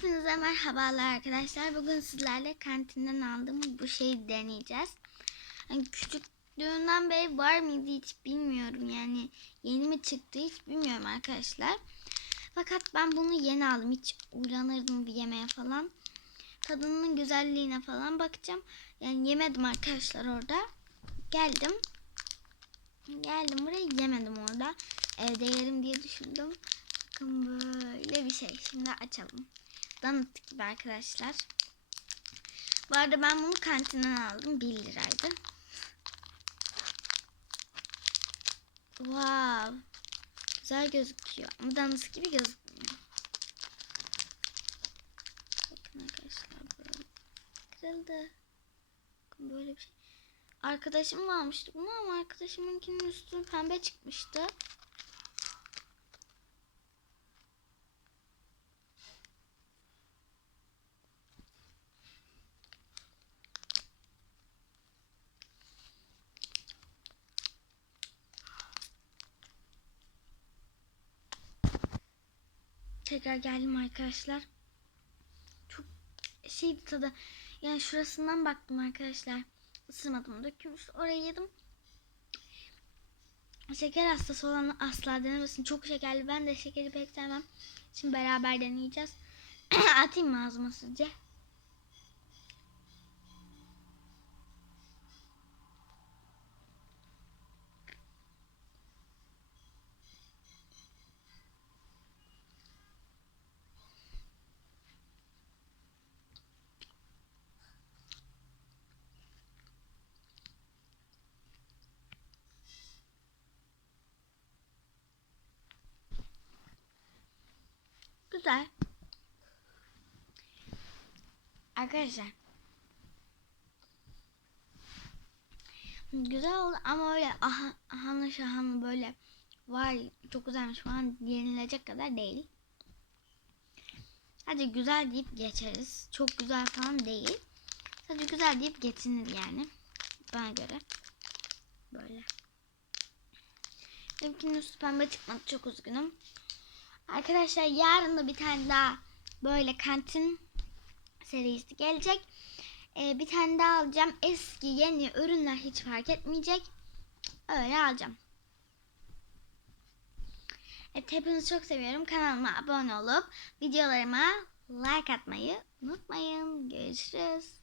Hepinize merhabalar arkadaşlar. Bugün sizlerle kantinden aldığım bu şeyi deneyeceğiz. Yani küçüklüğünden beri var mıydı hiç bilmiyorum. Yani yeni mi çıktı hiç bilmiyorum arkadaşlar. Fakat ben bunu yeni aldım. Hiç uğranırdım bir yemeğe falan. Tadının güzelliğine falan bakacağım. Yani yemedim arkadaşlar orada. Geldim. Geldim buraya yemedim orada. Evde yerim diye düşündüm. Bakın böyle bir şey. Şimdi açalım. Danıt gibi arkadaşlar. Bu arada ben bunu kantinden aldım. 1 liraydı. Wow. Güzel gözüküyor. Ama danıt gibi gözükmüyor. Bakın arkadaşlar. Kırıldı. Böyle bir şey. Arkadaşım almıştı bunu ama arkadaşımınkinin üstü pembe çıkmıştı. Tekrar geldim arkadaşlar. Çok şeydi tadı. Yani şurasından baktım arkadaşlar. Isırmadım dökülmüş. Orayı yedim. Şeker hastası olan asla denemesin. Çok şekerli. Ben de şekeri pek sevmem. Şimdi beraber deneyeceğiz. Atayım mı ağzıma sizce? Güzel. Arkadaşlar. Güzel oldu ama öyle aha, ahanlı şahanlı böyle var çok güzelmiş falan yenilecek kadar değil. Hadi güzel deyip geçeriz. Çok güzel falan değil. Sadece güzel deyip geçinir yani. Bana göre. Böyle. Benimkinin üstü pembe çıkmadı. Çok üzgünüm. Arkadaşlar yarın da bir tane daha böyle kantin serisi gelecek. Ee, bir tane daha alacağım. Eski yeni ürünler hiç fark etmeyecek. Öyle alacağım. Evet hepinizi çok seviyorum. Kanalıma abone olup videolarıma like atmayı unutmayın. Görüşürüz.